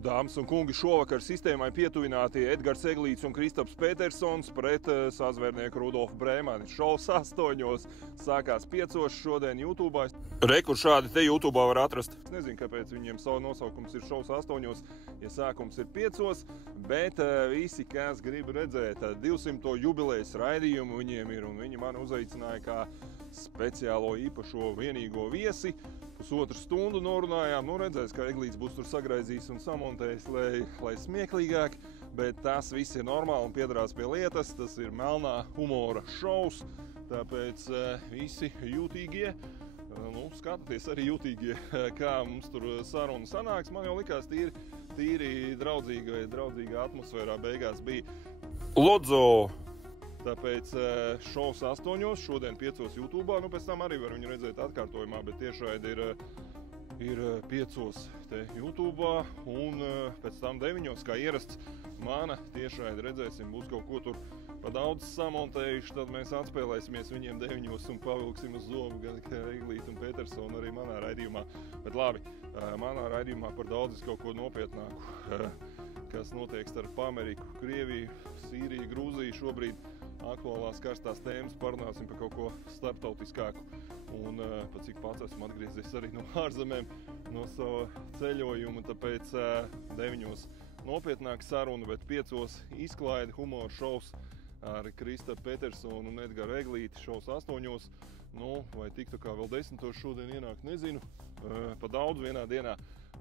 Dāmas un kungi, šovakar sistēmai pietuvinātie Edgars Eglīts un Kristaps Petersons pret sazvērnieku Rudolfu Brēmani. Šovs 8. sākās 5. šodien YouTube. Kur šādi te YouTube var atrast. Es nezinu, kāpēc viņiem savu nosaukums ir šovs 8, ja sākums ir 5, bet visi, kas grib redzēt 200. jubilejas raidījumu, viņiem ir, un viņi mani uzaicināja kā speciālo īpašo vienīgo viesi. Pusotru stundu norunājām, redzēs, ka Eglīts būs tur sagraizījis un samontējis, lai smieklīgāk, bet tas viss ir normāli un piedarās pie lietas. Tas ir melnā humora šovs, tāpēc visi jūtīgie, skatieties arī jūtīgie, kā mums tur saruna sanāks. Man jau likās tīri draudzīga atmosfērā beigās bija. Lodzo! Tāpēc šovs 8, šodien 5 YouTube, pēc tam arī var viņu redzēt atkārtojumā, bet tiešraide ir 5 te YouTube, un pēc tam 9, kā ierasts, mana tiešraide redzēsim, būs kaut ko tur pa daudz samontējuši, tad mēs atspēlēsimies viņiem 9 un pavilksim uz zobu gan Eglītu un Petersonu arī manā raidījumā. Bet labi, manā raidījumā par daudz kaut ko nopietnāku, kas notiek starp Ameriku, Krieviju, Sīriju, Grūziju šobrīd. Aktuālās karstās tēmas parunāsim par kaut ko starptautiskāku. Un pat cik pats esmu atgriezies arī no ārzemēm, no sava ceļojuma, tāpēc 9 nopietnāka saruna, bet 5 izklaide, humora šovs ar Kristapu Petersonu un Edgaru Eglīti, šovs 8. Vai tiktu kā vēl 10 šodien ienākt, nezinu. Pa daudz vienā dienā.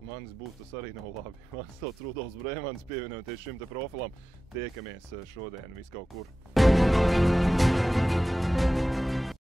Manis būs tas arī nav labi. Mani sauc Rudolfs Brēmanis, pievienoties šim te profilam. Tiekamies šodien viskaut kur.